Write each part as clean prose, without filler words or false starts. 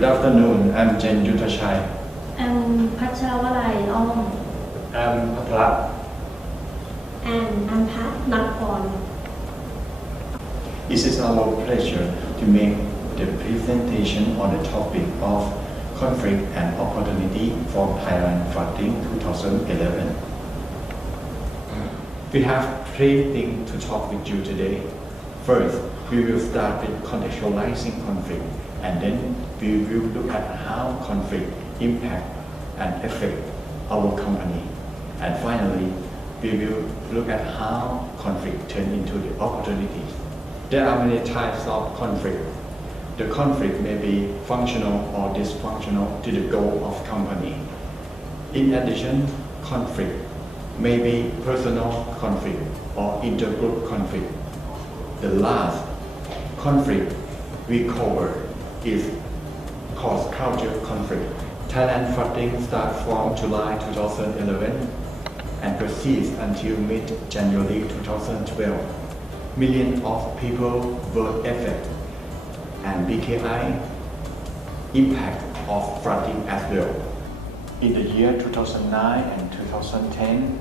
Good afternoon. I'm Jen Yuthachai. I'm Pachawalai Ong. I'm Papla. And I'm Pat Nakpon. It is our pleasure to make the presentation on the topic of conflict and opportunity for Thailand flooding 2011. We have three things to talk with you today. First, we will start with contextualizing conflict, and then we will look at how conflict impact and affect our company. And finally, we will look at how conflict turn into the opportunities. There are many types of conflict. The conflict may be functional or dysfunctional to the goal of company. In addition, conflict may be personal conflict or intergroup conflict. The last conflict we cover is cross-cultural conflict. Thailand flooding starts from July 2011 and proceeds until mid-January 2012. Millions of people were affected, and BKI impact of flooding as well. In the year 2009 and 2010,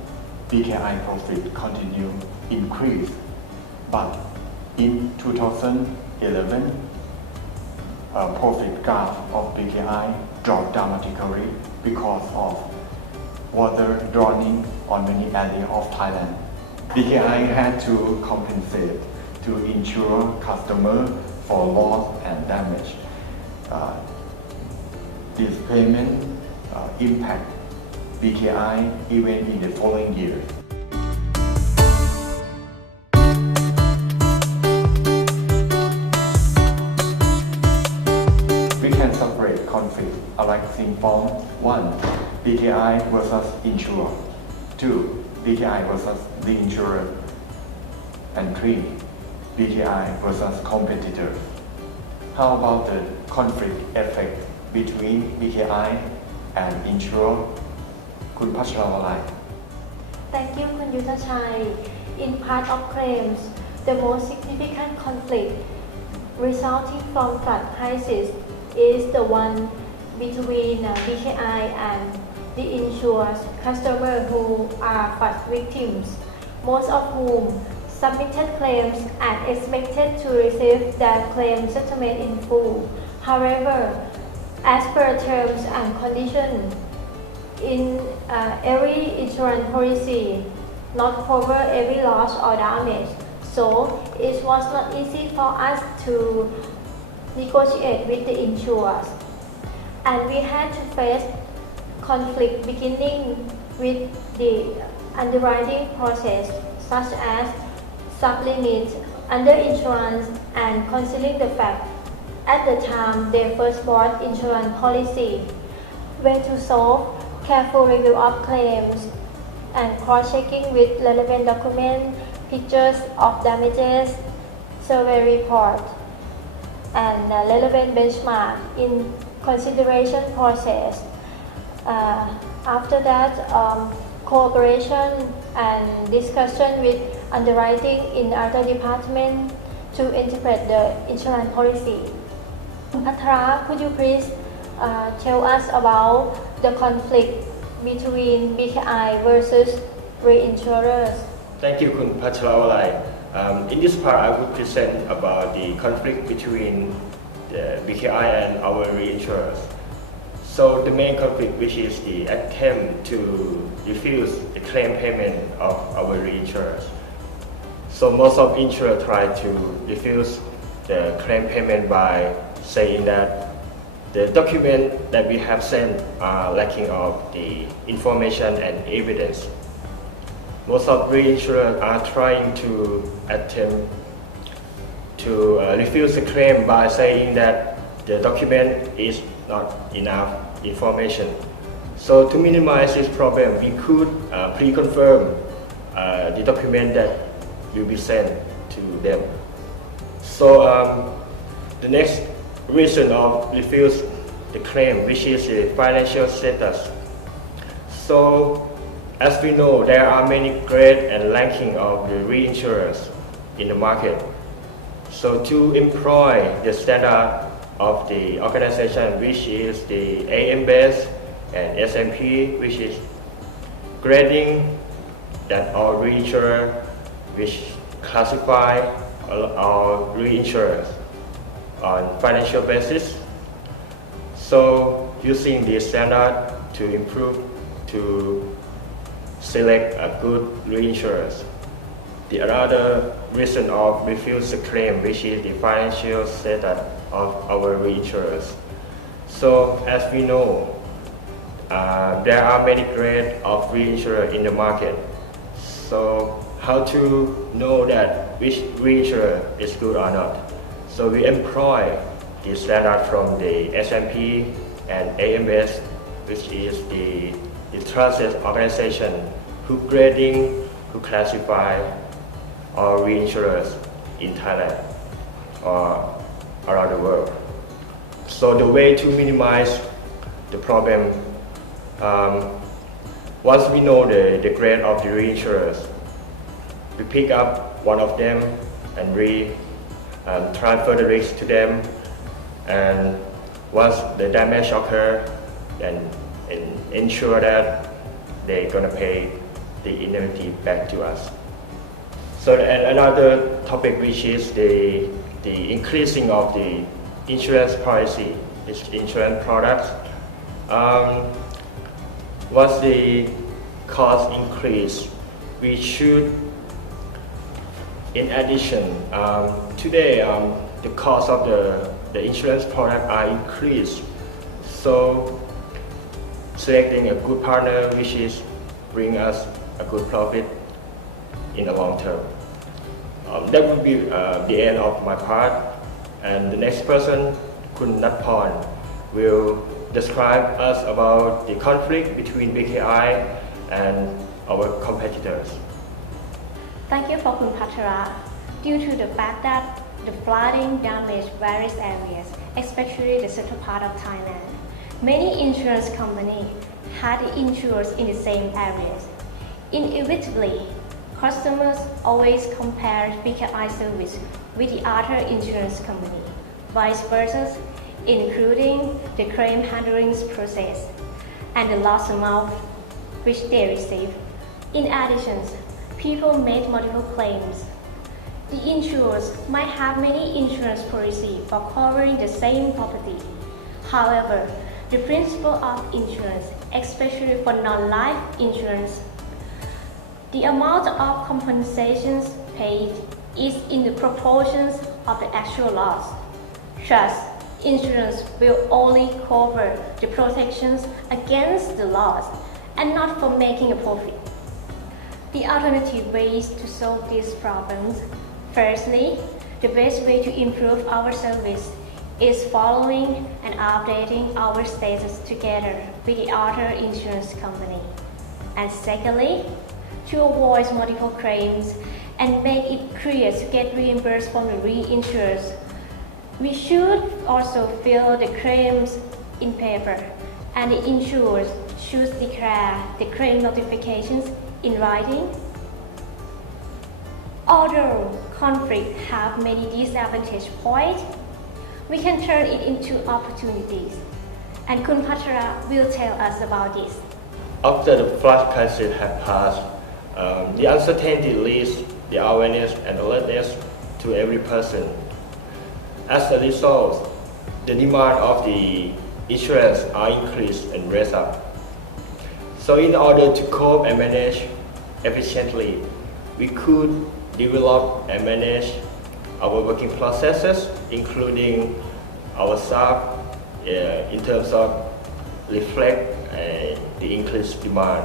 BKI profit continued increase, but in 2011, profit graph of BKI dropped dramatically because of water drowning on many areas of Thailand. BKI had to compensate to insure customers for loss and damage. This payment impact BKI even in the following years. We can separate conflict arising from 1. BKI versus insurer, 2. BKI versus the insurer, and 3. BKI versus competitors. How about the conflict effect between BKI and insurer? Kun Pachawalai. Thank you, Kun Yuthachai. In part of claims, the most significant conflict resulting from flood crisis is the one between BKI and the insured customers who are flood victims, most of whom submitted claims and expected to receive their claim settlement in full. However, as per terms and conditions, in every insurance policy not cover every loss or damage, so it was not easy for us to negotiate with the insurers, and we had to face conflict beginning with the underwriting process, such as sublimit, underinsurance, and concealing the fact at the time they first bought insurance policy. When to solve, careful review of claims, and cross-checking with relevant documents, pictures of damages, survey report, and relevant benchmark in consideration process. After that, cooperation and discussion with underwriting in other departments to interpret the insurance policy. Patra, could you please tell us about the conflict between BKI versus reinsurers? Thank you, Kun Pachawalai. In this part, I would present about the conflict between the BKI and our reinsurers. So the main conflict, which is the attempt to refuse the claim payment of our reinsurers. So most of insurers try to refuse the claim payment by saying that the document that we have sent are lacking of the information and evidence. Most of reinsurers are trying to attempt to refuse the claim by saying that the document is not enough information. So to minimize this problem, we could pre-confirm the document that will be sent to them. So the next reason of refuse the claim, which is the financial status. So as we know, there are many grades and ranking of the reinsurers in the market. So to employ the standard of the organization, which is the AM-based, and SMP, which is grading that our reinsurer, which classify our reinsurers on financial basis. So using this standard to improve to select a good reinsurers. The other reason of refuse a claim, which is the financial status of our reinsurers. So as we know, there are many grades of reinsurer in the market. So how to know that which reinsurer is good or not? So we employ the standard from the SMP and AMS, which is the trusted organization who grading, who classify our reinsurers in Thailand or around the world. So the way to minimize the problem, once we know the grade of the reinsurers, we pick up one of them and we transfer the risk to them, and once the damage occurs, then ensure that they're gonna pay the indemnity back to us. So another topic, which is the increasing of the insurance policy, insurance products. Once the cost increase, we should, in addition, today the cost of the insurance product are increased. So selecting a good partner, which is bring us a good profit in the long term. That would be the end of my part, and the next person, Kun Natporn, will describe us about the conflict between BKI and our competitors. Thank you for Kun Patara. Due to the fact that the flooding damaged various areas, especially the central part of Thailand, many insurance companies had insurers in the same areas. Inevitably, customers always compare BKI service with the other insurance company, vice versa, including the claim handling process and the loss amount which they receive. In addition, people made multiple claims. The insurers might have many insurance policies for covering the same property. However, the principle of insurance, especially for non-life insurance, the amount of compensations paid is in the proportions of the actual loss. Thus, insurance will only cover the protections against the loss and not for making a profit. The alternative ways to solve these problems. Firstly, the best way to improve our service is following and updating our status together with the other insurance company. And secondly, to avoid multiple claims and make it clear to get reimbursed from the reinsurers, we should also fill the claims in paper, and the insurers should declare the claim notifications in writing. Although conflicts have many disadvantage points, we can turn it into opportunities, and Kun Patara will tell us about this. After the flood crisis had passed, the uncertainty leads the awareness and alertness to every person. As a result, the demand of the insurance are increased and raised up. So in order to cope and manage efficiently, we could develop and manage our working processes, including our staff, in terms of reflect the increased demand.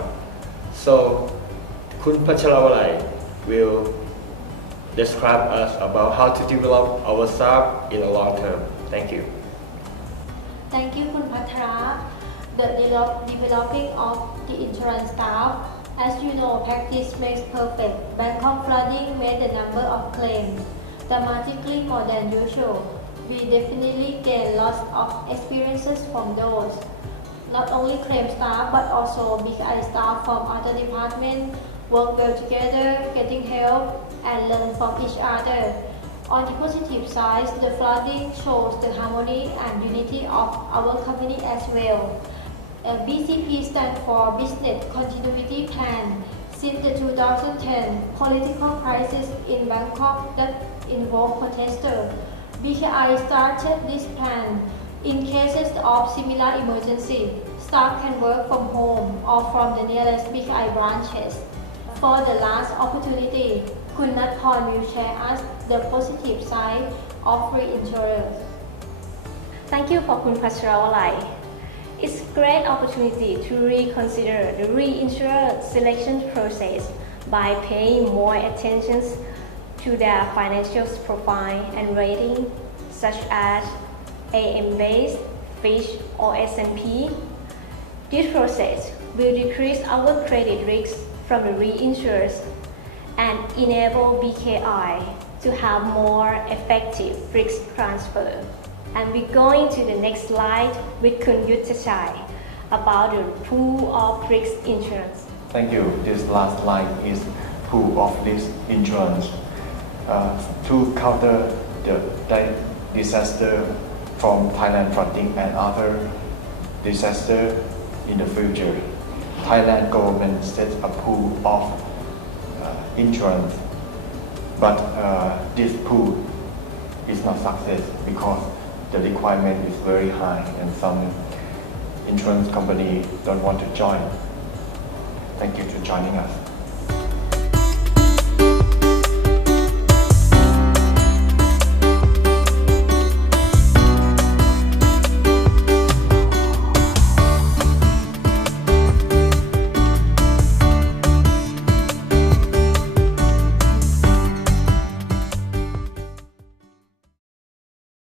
So Kun Pacharawalai will describe us about how to develop our staff in the long term. Thank you. Thank you, Kun Patara. The developing of the insurance staff. As you know, practice makes perfect. Bangkok flooding made the number of claims dramatically more than usual. We definitely gain lots of experiences from those. Not only claim staff, but also BKI staff from other departments work well together, getting help and learn from each other. On the positive side, the flooding shows the harmony and unity of our company as well. BCP stands for Business Continuity Plan. Since the 2010 political crisis in Bangkok that involved protesters, BKI started this plan. In cases of similar emergency, staff can work from home or from the nearest BKI branches. For the last opportunity, Kun Natporn will share us the positive side of free insurance. Thank you for Kun Pacharawalai. It's a great opportunity to reconsider the reinsurer selection process by paying more attention to their financial profile and rating, such as AM Base, Fitch, or S&P. This process will decrease our credit risk from the reinsurers and enable BKI to have more effective risk transfer. And we're going to the next slide with Kun Yuttachai about the pool of risk insurance. Thank you. This last slide is pool of risk insurance. To counter the disaster from Thailand flooding and other disaster in the future, Thailand government set a pool of insurance, but this pool is not success because the requirement is very high and some insurance company don't want to join. Thank you for joining us.